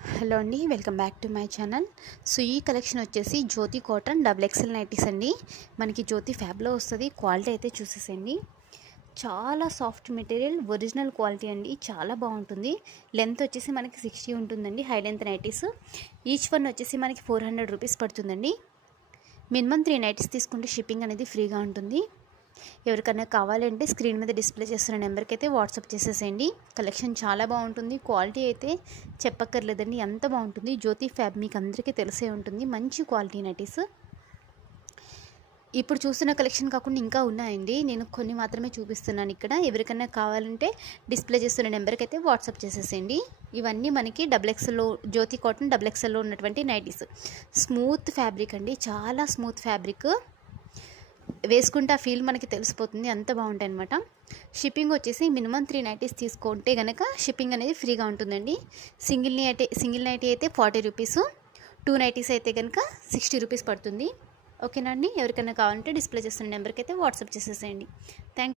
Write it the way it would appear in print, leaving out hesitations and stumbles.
Hello అండి, welcome back to my channel. So ఈ collection వచ్చేసి జ్యోతి కాటన్ XXL నైటీస్ అండి. మనకి జ్యోతి ఫ్యాబ్లో వస్తుంది. క్వాలిటీ అయితే చూసేసేయండి. చాలా సాఫ్ట్ మెటీరియల్, ఒరిజినల్ క్వాలిటీ అండి. చాలా బాగుంటుంది. లెంత్ వచ్చేసి మనకి 60 ఉంటుందండి. High length nighties each one వచ్చేసి మనకి 400 రూపీస్ పడుతుందండి. మినిమం 3 నైటీస్ తీసుకుంటే షిప్పింగ్ అనేది ఫ్రీగా ఉంటుంది. ఎవరికైనా కావాలంటే స్క్రీన్ మీద డిస్ప్లే చేస్తున్న నెంబర్కి అయితే వాట్సాప్ చేసేసేయండి. కలెక్షన్ చాలా బాగుంటుంది. క్వాలిటీ అయితే చెప్పక్కర్లేదండి, ఎంత బాగుంటుంది. జ్యోతి ఫ్యాబ్ మీకు అందరికీ తెలిసే ఉంటుంది. మంచి క్వాలిటీ నైటీస్. ఇప్పుడు చూస్తున్న కలెక్షన్ కాకుండా ఇంకా ఉన్నాయండి. నేను కొన్ని మాత్రమే చూపిస్తున్నాను ఇక్కడ. ఎవరికైనా కావాలంటే డిస్ప్లే చేస్తున్న నెంబర్కి అయితే వాట్సాప్ చేసేసేయండి. ఇవన్నీ మనకి XXL జ్యోతి కాటన్ XXL ఉన్నటువంటి నైటీస్. స్మూత్ ఫ్యాబ్రిక్ అండి, చాలా స్మూత్ ఫ్యాబ్రిక్. వేసుకుంటే ఆ ఫీల్ మనకి తెలిసిపోతుంది, అంత బాగుంటాయి అనమాట. షిప్పింగ్ వచ్చేసి మినిమం 3 నైటీస్ తీసుకుంటే కనుక షిప్పింగ్ అనేది ఫ్రీగా ఉంటుందండి. సింగిల్ నైటీ అయితే 40 రూపీస్, 2 నైటీస్ అయితే కనుక 60 రూపీస్ పడుతుంది. ఓకేనా అండి. ఎవరికైనా కావాలంటే డిస్ప్లే చేస్తున్న నెంబర్కి అయితే వాట్సాప్ చేసేసేయండి. థ్యాంక్